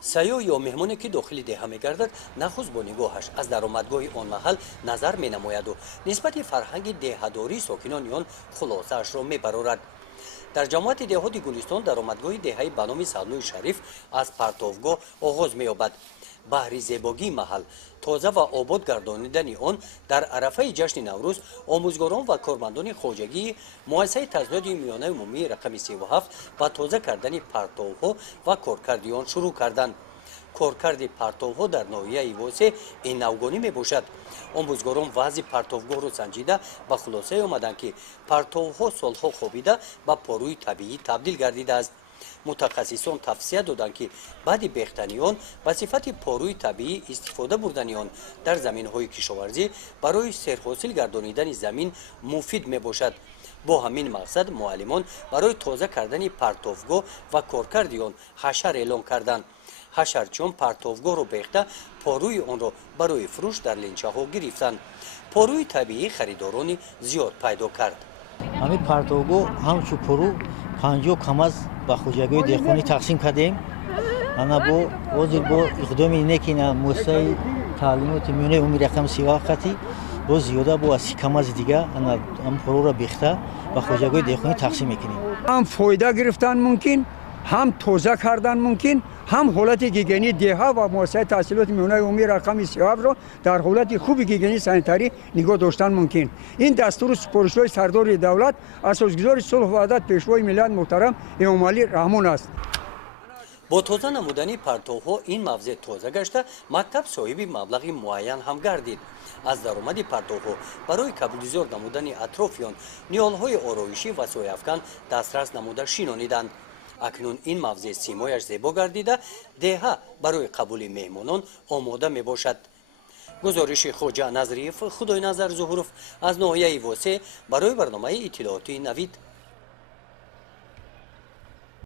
سیاح یا مهمانی که داخل دهه می‌گردد نخست با نگاهش از درآمدگاه آن محل نظر می‌نماید و نسبت فرهنگ دهه‌داری ساکنان آن خلاصه‌اش را می‌برارد. در جماعت دهات گلستان درآمدگاه دهه به نام سالنوی شریف از پرتوگاه آغاز می‌یابد. بحر زیبایی محل تازه و آباد گردانیدن آن در عرفه جشن نوروز آموزگاران و کارمندان خواجگی مؤسسه تزدید میانه عمومی رقم 37 و تازه کردن پرتوها و کارکرد آن شروع کردند. کارکرد پرتوها در ناحیه ایواسه این نوگانی می باشد. آموزگاران وضع پرتوگاه را سنجیده به خلاصه آمدند که پرتوها سالها خوابیده به پاروی طبیعی تبدیل گردیده است. متخصصان توصیه دادند که بعد بیختنی آن به صفت پاروی طبیعی استفاده بردن آن در زمین‌های کشاورزی برای سرحاصل گردانیدن زمین مفید می باشد. با همین مقصد معلمان برای تازه کردن پرتوگاه و کارکرد آن حشر اعلام کردند. حشر چون پرتوگاه را بیخته پاروی آن را برای فروش در لنچه ها گرفتند. پاروی طبیعی خریدارانی زیاد پیدا کرد. همین پرتوگاه همچو پارو 50 کم از به خوجگاه دهخانی تقسیم کردیم. انا با اقدام اینه که مؤسسه تعلیمات میانه عمومی رقم 37 با زیاده با 30 کم از دیگه انا هم پارو را بیخته به خوجگاه دهخانی تقسیم میکنیم. هم فایده گرفتن ممکن، هم تازه کردن ممکن، هم حالت گیگنی دهها و مؤسسه تحصیلات میانه عمومی رقم 37 را در حالت خوب گیگنی سانیتاری نگاه داشتن ممکن. این دستور سپارش‌های سردار دولت اساسگزار صلح و وحدت پیشوای ملت محترم امام علی رحمان است. با تازه نمودن پرتوها این موضع تازه گشته مکتب صاحب مبلغ معین هم گردید. از درآمد پرتوها برای قبولگزار نمودن اطرافیان نیالهای آرایشی و سایه‌افکن دسترس نموده شینانیدند. اکنون این موضع سیمایش زیبا گردیده دهه برای قبول مهمانان آماده می باشد. گزارش خواجه نظریف خدای نظر ظهورف از ناحیه واسه برای برنامه اطلاعاتی نوید